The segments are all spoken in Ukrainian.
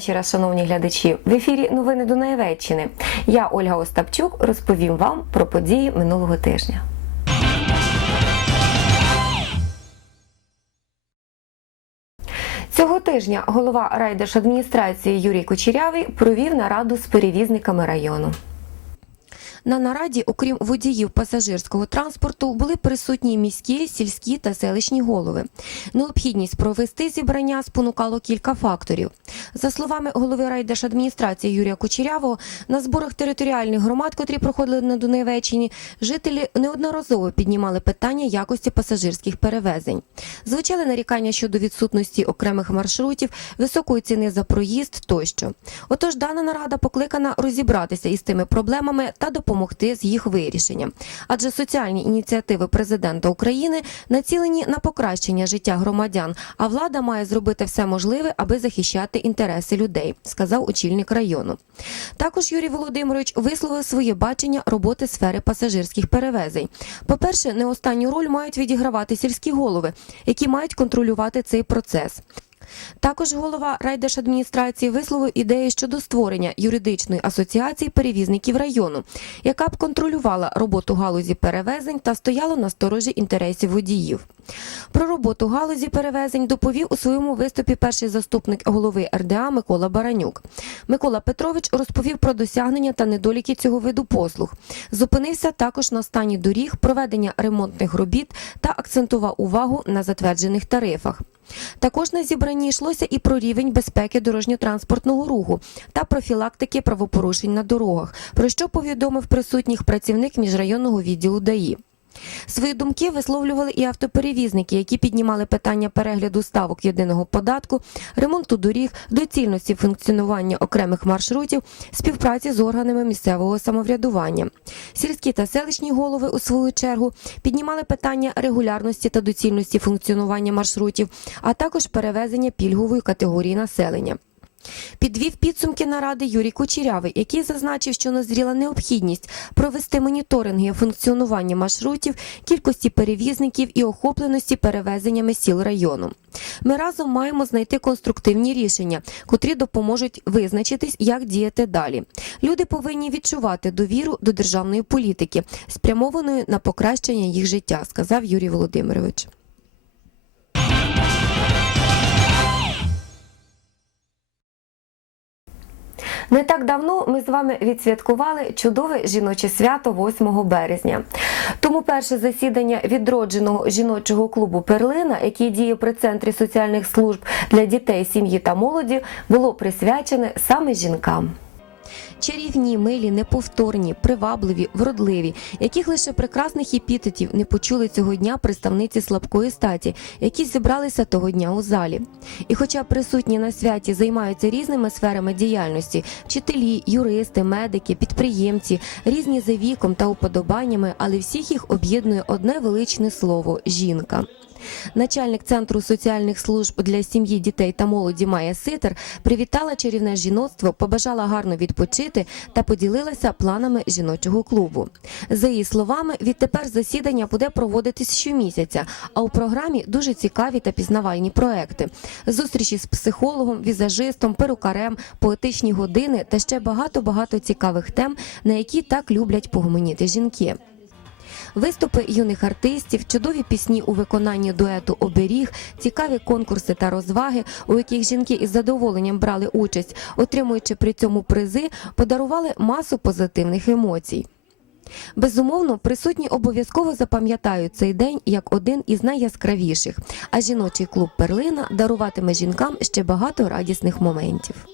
вечора, шановні глядачі. В ефірі новини Дунаєвеччини. Я Ольга Остапчук розповім вам про події минулого тижня. Цього тижня голова райдержадміністрації Юрій Кучерявий провів нараду з перевізниками району. На нараді, окрім водіїв пасажирського транспорту, були присутні міські, сільські та селищні голови. Необхідність провести зібрання спонукало кілька факторів. За словами голови райдержадміністрації Юрія Кучерявого, на зборах територіальних громад, котрі проходили на Донеччині, жителі неодноразово піднімали питання якості пасажирських перевезень. Звучали нарікання щодо відсутності окремих маршрутів, високої ціни за проїзд тощо. Отож, дана нарада покликана розібратися із тими проблемами та допомогти з їх вирішенням. Адже соціальні ініціативи президента України націлені на покращення життя громадян, а влада має зробити все можливе, аби захищати інтереси людей, сказав очільник району. Також Юрій Володимирович висловив своє бачення роботи сфери пасажирських перевезень. По-перше, не останню роль мають відігравати сільські голови, які мають контролювати цей процес. Також голова райдержадміністрації висловив ідею щодо створення юридичної асоціації перевізників району, яка б контролювала роботу галузі перевезень та стояла на сторожі інтересів водіїв. Про роботу галузі перевезень доповів у своєму виступі перший заступник голови РДА Микола Баранюк. Микола Петрович розповів про досягнення та недоліки цього виду послуг. Зупинився також на стані доріг, проведення ремонтних робіт та акцентував увагу на затверджених тарифах. Також на зібранні йшлося і про рівень безпеки дорожньо-транспортного руху та профілактики правопорушень на дорогах, про що повідомив присутніх працівник міжрайонного відділу ДАІ. Свої думки висловлювали і автоперевізники, які піднімали питання перегляду ставок єдиного податку, ремонту доріг, доцільності функціонування окремих маршрутів, співпраці з органами місцевого самоврядування. Сільські та селищні голови, у свою чергу, піднімали питання регулярності та доцільності функціонування маршрутів, а також перевезення пільгової категорії населення. Підвів підсумки наради Юрій Кучерявий, який зазначив, що назріла необхідність провести моніторинги функціонування маршрутів, кількості перевізників і охопленості перевезеннями сіл району. Ми разом маємо знайти конструктивні рішення, котрі допоможуть визначитись, як діяти далі. Люди повинні відчувати довіру до державної політики, спрямованої на покращення їх життя, сказав Юрій Володимирович. Не так давно ми з вами відсвяткували чудове жіноче свято 8 березня. Тому перше засідання відродженого жіночого клубу Перлина, який діє при центрі соціальних служб для дітей, сім'ї та молоді, було присвячене саме жінкам. Чарівні, милі, неповторні, привабливі, вродливі, яких лише прекрасних епітетів не почули цього дня представниці слабкої статі, які зібралися того дня у залі. І хоча присутні на святі займаються різними сферами діяльності: вчителі, юристи, медики, підприємці, різні за віком та уподобаннями, але всіх їх об'єднує одне величне слово жінка. Начальник центру соціальних служб для сім'ї, дітей та молоді Майя Ситер привітала чарівне жіноцтво, побажала гарно відпочити та поділилася планами жіночого клубу. За її словами, відтепер засідання буде проводитись щомісяця, а у програмі дуже цікаві та пізнавальні проекти: зустрічі з психологом, візажистом, перукарем, поетичні години та ще багато багато цікавих тем, на які так люблять погомоніти жінки. Виступи юних артистів, чудові пісні у виконанні дуету Оберіг, цікаві конкурси та розваги, у яких жінки із задоволенням брали участь, отримуючи при цьому призи, подарували масу позитивних емоцій. Безумовно, присутні обов'язково запам'ятають цей день як один із найяскравіших, а жіночий клуб Перлина даруватиме жінкам ще багато радісних моментів.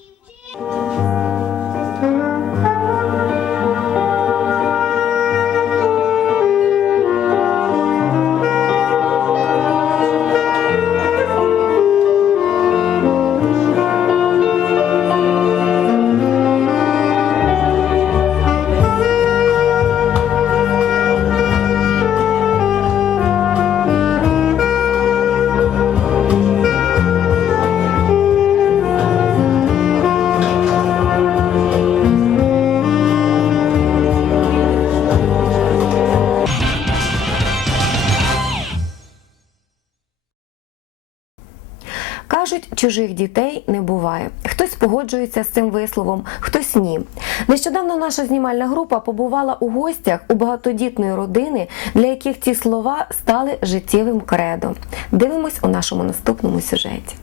Чужих дітей не буває. Хтось погоджується з цим висловом, хтось ні. Нещодавно наша знімальна група побувала у гостях у багатодітної родини, для яких ці слова стали життєвим кредо. Дивимось у нашому наступному сюжеті.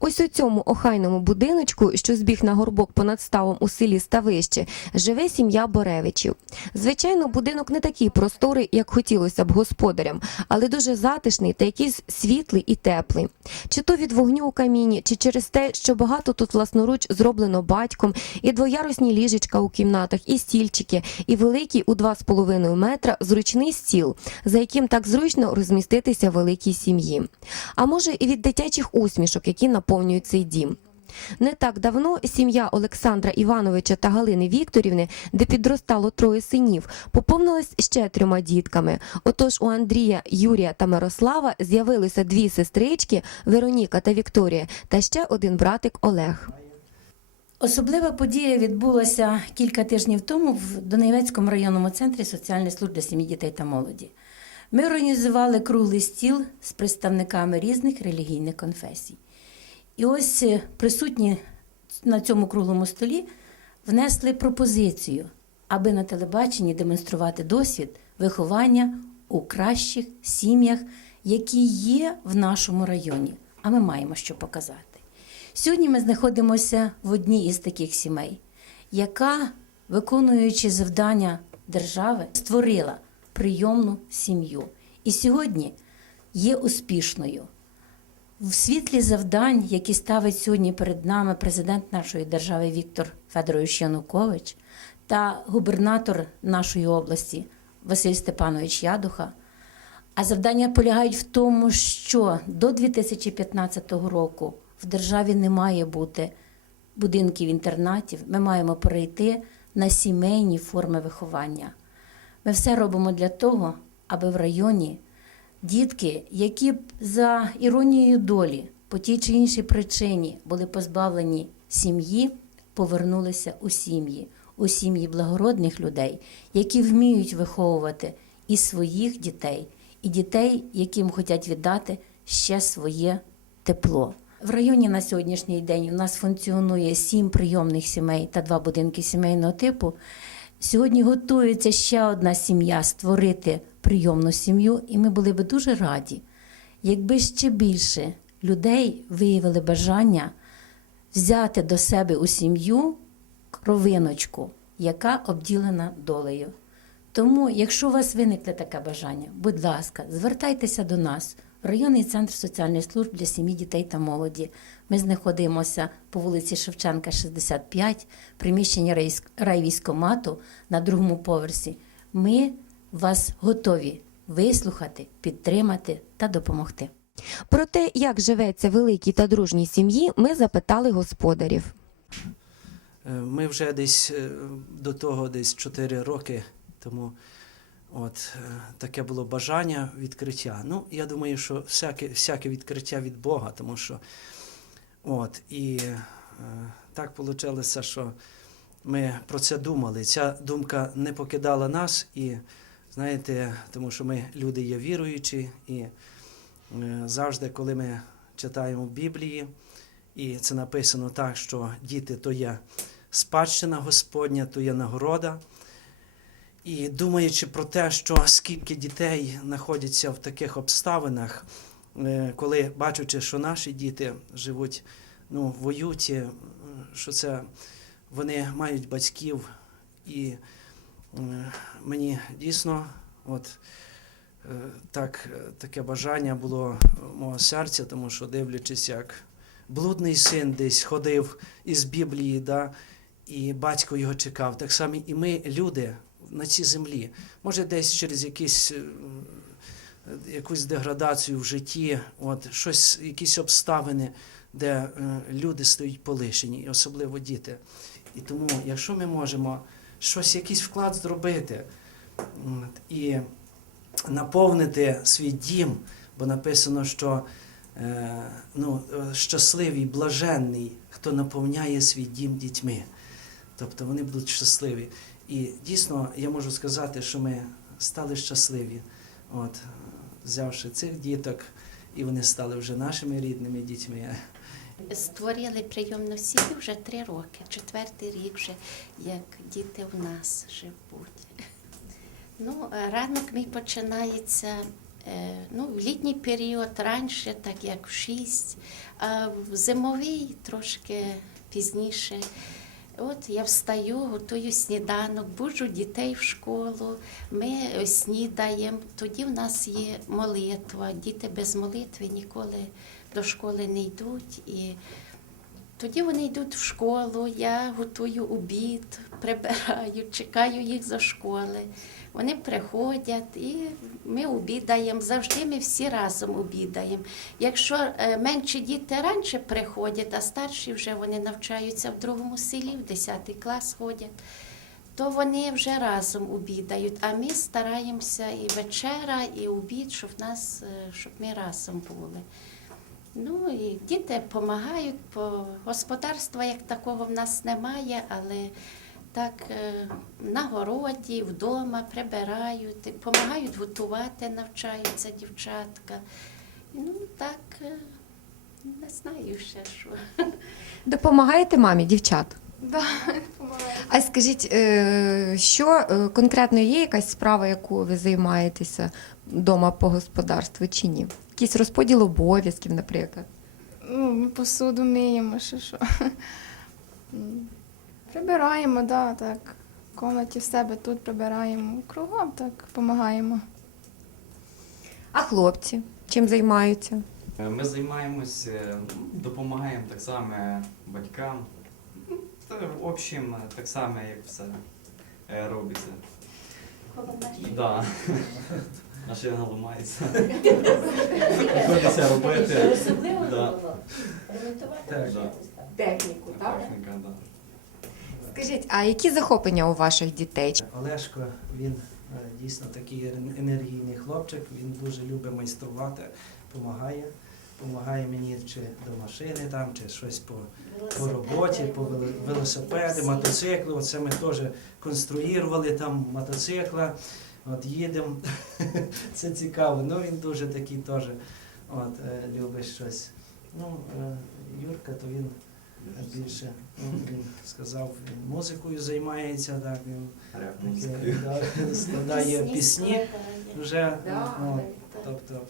Ось у цьому охайному будиночку, що збіг на горбок понад ставом у селі Ставище, живе сім'я Боревичів. Звичайно, будинок не такий просторий, як хотілося б господарям, але дуже затишний та якийсь світлий і теплий. Чи то від вогню у каміні, чи через те, що багато тут власноруч зроблено батьком, і двоярусні ліжечка у кімнатах, і стільчики, і великий у 2,5 метра зручний стіл, за яким так зручно розміститися великій сім'ї. А може і від дитячих усмішок, які наповнюють цей дім. Не так давно сім'я Олександра Івановича та Галини Вікторівни, де підростало троє синів, поповнилась ще трьома дітками. Отож у Андрія, Юрія та Мирослава з'явилися дві сестрички Вероніка та Вікторія, та ще один братик Олег. Особлива подія відбулася кілька тижнів тому в Донецькому районному центрі соціальної служби сім'ї дітей та молоді. Ми організували круглий стіл з представниками різних релігійних конфесій. І ось е, присутні на цьому круглому столі внесли пропозицію, аби на телебаченні демонструвати досвід виховання у кращих сім'ях, які є в нашому районі. А ми маємо що показати. Сьогодні ми знаходимося в одній із таких сімей, яка, виконуючи завдання держави, створила прийомну сім'ю. І сьогодні є успішною. В світлі завдань, які ставить сьогодні перед нами президент нашої держави Віктор Федорович Янукович та губернатор нашої області Василь Степанович Ядуха, а завдання полягають в тому, що до 2015 року в державі не має бути будинків інтернатів. Ми маємо перейти на сімейні форми виховання. Ми все робимо для того, аби в районі дітки, які за іронією долі по тій чи іншій причині були позбавлені сім'ї, повернулися у сім'ї, у сім'ї благородних людей, які вміють виховувати і своїх дітей, і дітей, яким хочуть віддати ще своє тепло. В районі на сьогоднішній день у нас функціонує сім прийомних сімей та два будинки сімейного типу. Сьогодні готується ще одна сім'я створити прийомну сім'ю, і ми були би дуже раді, якби ще більше людей виявили бажання взяти до себе у сім'ю кровиночку, яка обділена долею. Тому, якщо у вас виникне таке бажання, будь ласка, звертайтеся до нас районний центр соціальних служб для сім'ї, дітей та молоді. Ми знаходимося по вулиці Шевченка, 65, приміщення райвійськомату на другому поверсі. Ми вас готові вислухати, підтримати та допомогти. Про те, як живеться великій та дружній сім'ї, ми запитали господарів. Е, Ми вже десь е, до того, десь 4 роки тому, от е, таке було бажання відкриття. Ну, я думаю, що всяке, всяке відкриття від Бога, тому що от, і е, так вийшло, що ми про це думали. Ця думка не покидала нас, і знаєте, тому що ми люди є віруючі, і е, завжди, коли ми читаємо Біблії, і це написано так, що діти то є спадщина Господня, то є нагорода. І думаючи про те, що скільки дітей знаходяться в таких обставинах, е, коли бачачи, що наші діти живуть ну, в воюті, е, що це вони мають батьків, і е, мені дійсно от, е, так, таке бажання було мого серця, тому що дивлячись, як блудний син десь ходив із Біблії, да, і батько його чекав. Так само і ми, люди, на цій землі. Може, десь через якісь. е, Якусь деградацію в житті, от щось, якісь обставини, де е, люди стоять полишені, і особливо діти. І тому, якщо ми можемо щось, якийсь вклад зробити і наповнити свій дім, бо написано, що е, ну, е, щасливий, блаженний, хто наповняє свій дім дітьми. Тобто вони будуть щасливі. І дійсно я можу сказати, що ми стали щасливі, от, взявши цих діток і вони стали вже нашими рідними дітьми. Створили прийомну сім'ю вже три роки, четвертий рік вже, як діти в нас живуть. Ну, ранок мій починається е, ну, в літній період раніше, так як в шість, а в зимовий трошки пізніше. От я встаю, готую сніданок, буджу дітей в школу, ми е, снідаємо. Тоді в нас є молитва. Діти без молитви ніколи до школи не йдуть. І тоді вони йдуть в школу, я готую обід, прибираю, чекаю їх за школи. Вони приходять і ми обідаємо. Завжди ми всі разом обідаємо. Якщо е, менші діти раніше приходять, а старші вже вони навчаються в другому селі, в 10 клас ходять, то вони вже разом обідають. А ми стараємося і вечера, і обід, щоб нас, е, щоб ми разом були. Ну і діти допомагають, по господарства як такого в нас немає, але так е, на городі, вдома прибирають, допомагають готувати, навчаються дівчатка. Ну так, е, не знаю ще що. Допомагаєте мамі, дівчат? Да. А скажіть, е, що конкретно є якась справа, якою ви займаєтеся вдома по господарству чи ні? Якийсь розподіл обов'язків, наприклад. Ну, ми посуду миємо, що що. Прибираємо, да, так. В комнаті в себе тут прибираємо. Кругом так допомагаємо. А хлопці чим займаються? Е, Ми займаємося, допомагаємо так само батькам. Та в общем, так само, як все е, робиться. Да. Машина ламається. Приходиться робити. Да. Так. Да. Техніку, Техніка, да. Скажіть, а які захоплення у ваших дітей? Олешко, він е, дійсно такий енергійний хлопчик, він дуже любить майструвати, допомагає. Помагає мені чи до машини там, чи щось по, по роботі, по вело- велосипеди, мотоцикли. Оце ми теж конструювали там мотоцикла. От їдемо. Це цікаво. Ну він дуже такий теж от, е, любить щось. Ну, е, Юрка, то він більше, ну, він сказав, він музикою займається, так, він таке, да, складає пісні вже. Да. Тобто,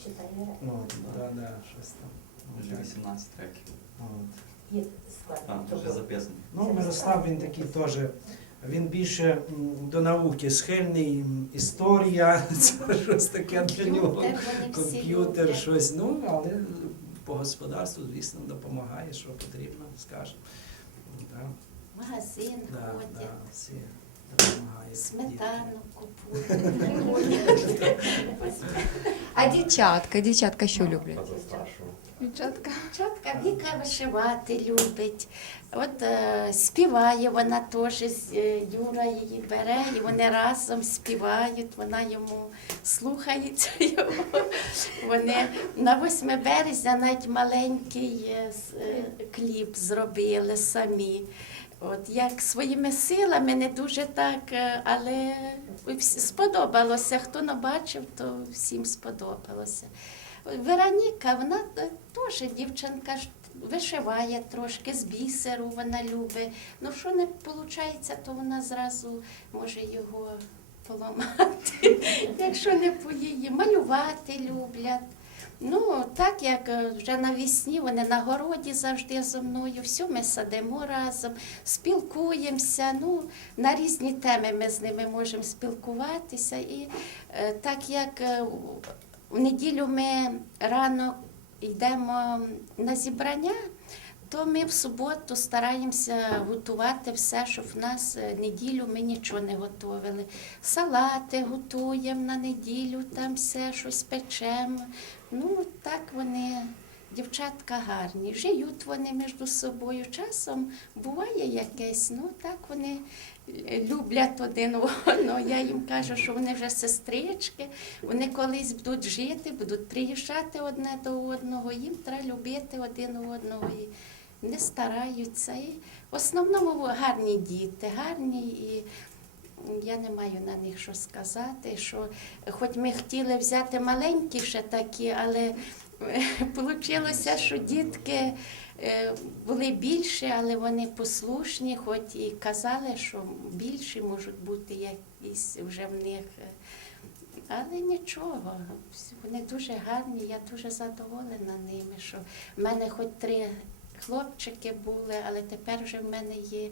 от, да, да, щось там. Вже 18 треків. От. Так, вже записано. Ну, Мирослав він такий теж. Він більше до науки схильний, історія, це щось таке для нього. Комп'ютер щось. Ну, але по господарству, звісно, допомагає, що потрібно, скаже. Да, Магазин да, да, всі допомагають. сметану купують. А дівчатка, дівчатка що люблять? Дівчатка. Дівчатка Віка вишивати любить. От е, співає вона теж, е, Юра її бере, і вони разом співають, вона йому слухається його. Вони на 8 березня навіть маленький е, е, кліп зробили самі. От як своїми силами не дуже так, але сподобалося. Хто не бачив, то всім сподобалося. Вероніка, вона е, теж дівчинка вишиває трошки з бісеру, вона любить. Ну, що не виходить, то вона зразу може його поламати, якщо не по її. Малювати люблять. Ну, так як е, вже навесні вони на городі завжди зі мною, все ми садимо разом, спілкуємося. Ну, на різні теми ми з ними можемо спілкуватися. І е, так як в неділю ми рано йдемо на зібрання, то ми в суботу стараємося готувати все, щоб в нас е, неділю ми нічого не готували. Салати готуємо на неділю, там все щось печемо. Ну, так вони, дівчатка гарні. Живуть вони між собою. Часом буває якесь, ну так вони люблять один одного. Я їм кажу, що вони вже сестрички, вони колись будуть жити, будуть приїжджати одне до одного, їм треба любити один одного. І не стараються. І в основному гарні діти, гарні і я не маю на них що сказати. Що, хоч ми хотіли взяти маленькі такі, але Получилося, що дітки е, були більше, але вони послушні, хоч і казали, що більші можуть бути якісь вже в них. е, Але нічого, вони дуже гарні, я дуже задоволена ними, що в мене хоч три хлопчики були, але тепер вже в мене є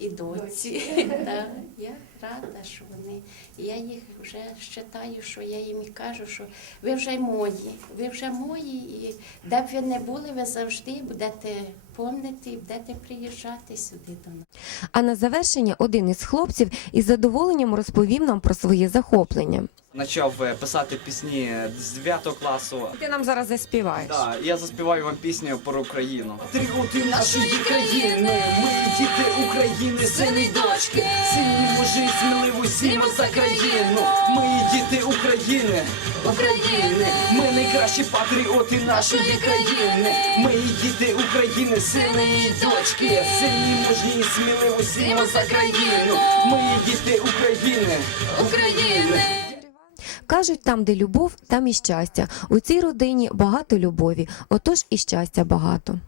і доці. Да, Я рада, що вони. Я їх вже вважаю, що я їм і кажу, що ви вже мої, ви вже мої, і де б ви не були, ви завжди будете пам'ятати і будете приїжджати сюди до нас. А на завершення один із хлопців із задоволенням розповів нам про своє захоплення. Почав е, писати пісні з 9 класу. Ти нам зараз заспіваєш. Да, я заспіваю вам пісню про Україну. Патріоти нашої країни, ми діти України, сини й дочки, сильні мужі, сміливо сімо за країну. Ми діти України, України, ми найкращі патріоти нашої країни. Ми діти України, сини і дочки, сильні мужні, сміливо сімо за країну. Ми діти України, України. Кажуть, там, де любов, там і щастя. У цій родині багато любові, отож і щастя багато.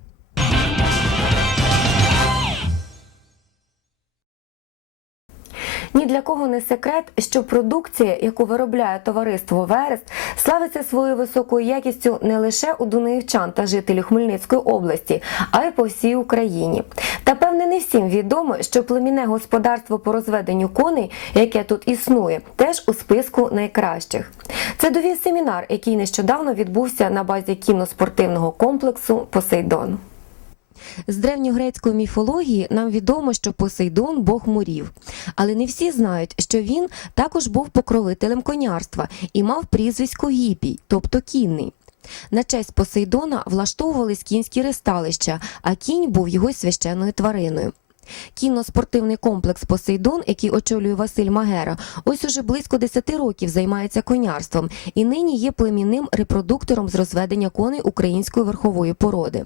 Ні для кого не секрет, що продукція, яку виробляє товариство Верест, славиться своєю високою якістю не лише у дунаївчан та жителів Хмельницької області, а й по всій Україні. Та певне не всім відомо, що племінне господарство по розведенню коней, яке тут існує, теж у списку найкращих. Це довів семінар, який нещодавно відбувся на базі кіноспортивного комплексу Посейдон. З древньогрецької міфології нам відомо, що Посейдон бог морів. Але не всі знають, що він також був покровителем конярства і мав прізвисько Гіпій, тобто кінний. На честь Посейдона влаштовувались кінські ресталища, а кінь був його священною твариною. Кінно-спортивний комплекс Посейдон, який очолює Василь Магера, ось уже близько 10 років займається конярством і нині є племінним репродуктором з розведення коней української верхової породи.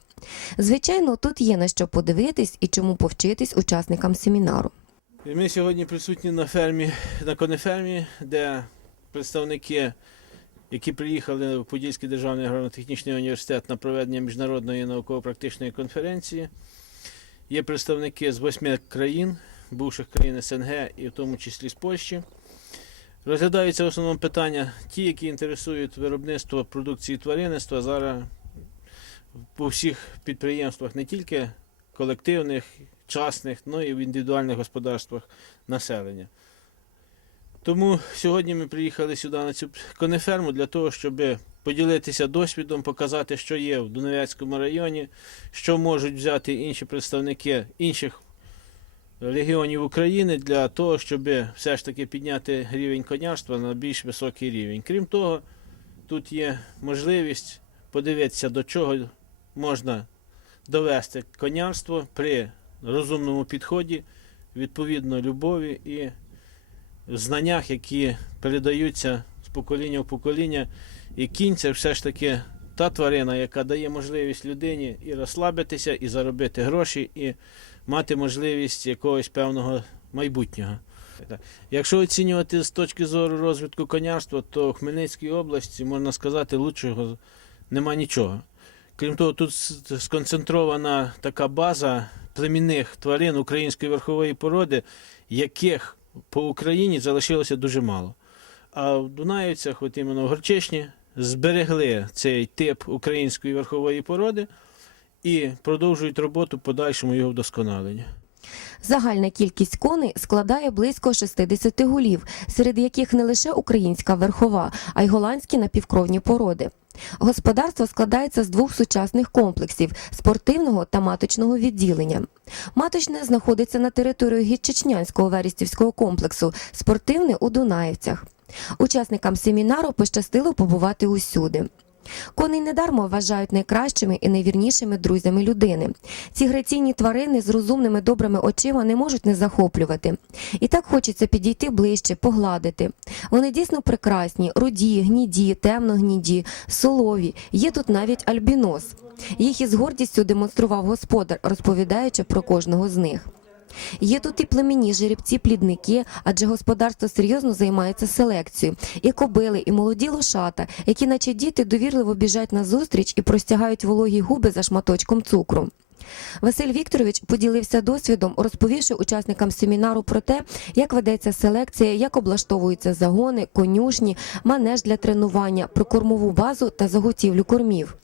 Звичайно, тут є на що подивитись і чому повчитись учасникам семінару. Ми сьогодні присутні на фермі, на конефермі, де представники, які приїхали в Подільський державний агротехнічний університет на проведення міжнародної науково-практичної конференції. Є представники з восьми країн, бувших країн СНГ і в тому числі з Польщі. Розглядаються в основному питання, ті, які інтересують виробництво продукції тваринництва зараз по всіх підприємствах, не тільки колективних, частних, але і в індивідуальних господарствах населення. Тому сьогодні ми приїхали сюди на цю конеферму для того, щоб поділитися досвідом, показати, що є в Дунаєцькому районі, що можуть взяти інші представники інших регіонів України для того, щоб все ж таки підняти рівень конярства на більш високий рівень. Крім того, тут є можливість подивитися, до чого можна довести конярство при розумному підході, відповідно любові і знаннях, які передаються з покоління в покоління. І кінь це все ж таки та тварина, яка дає можливість людині і розслабитися, і заробити гроші, і мати можливість якогось певного майбутнього. Якщо оцінювати з точки зору розвитку конярства, то в Хмельницькій області, можна сказати, лучшого нема нічого. Крім того, тут сконцентрована така база племінних тварин української верхової породи, яких по Україні залишилося дуже мало. А в Дунаївцях, от іменно в Горчичні, зберегли цей тип української верхової породи і продовжують роботу подальшому його вдосконаленню. Загальна кількість коней складає близько 60 голів, серед яких не лише українська верхова, а й голландські напівкровні породи. Господарство складається з двох сучасних комплексів спортивного та маточного відділення. Маточне знаходиться на території Гідчичнянського верістівського комплексу, спортивне у Дунаївцях. Учасникам семінару пощастило побувати усюди. Коней недармо вважають найкращими і найвірнішими друзями людини. Ці граційні тварини з розумними добрими очима не можуть не захоплювати. І так хочеться підійти ближче, погладити. Вони дійсно прекрасні, руді, гніді, темно-гніді, солові. Є тут навіть альбінос. Їх із гордістю демонстрував господар, розповідаючи про кожного з них. Є тут і племінні жеребці-плідники, адже господарство серйозно займається селекцією. І кобили, і молоді лошата, які, наче діти, довірливо біжать назустріч і простягають вологі губи за шматочком цукру. Василь Вікторович поділився досвідом, розповівши учасникам семінару про те, як ведеться селекція, як облаштовуються загони, конюшні, манеж для тренування, про кормову базу та заготівлю кормів.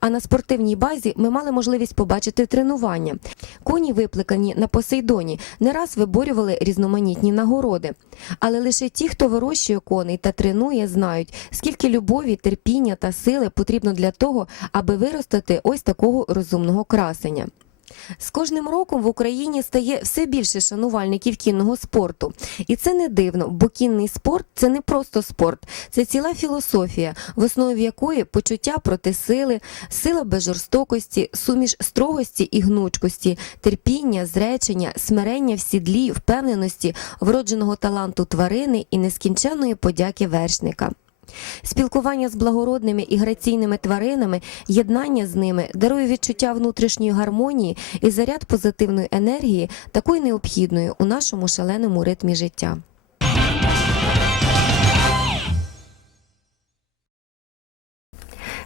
А на спортивній базі ми мали можливість побачити тренування. Коні, випликані на Посейдоні, не раз виборювали різноманітні нагороди. Але лише ті, хто вирощує коней та тренує, знають, скільки любові, терпіння та сили потрібно для того, аби виростити ось такого розумного красення. З кожним роком в Україні стає все більше шанувальників кінного спорту. І це не дивно, бо кінний спорт це не просто спорт, це ціла філософія, в основі якої почуття проти сили, сила без жорстокості, суміш строгості і гнучкості, терпіння, зречення, смирення в сідлі, впевненості, вродженого таланту тварини і нескінченної подяки вершника. Спілкування з благородними і граційними тваринами, єднання з ними дарує відчуття внутрішньої гармонії і заряд позитивної енергії, такої необхідної у нашому шаленому ритмі життя.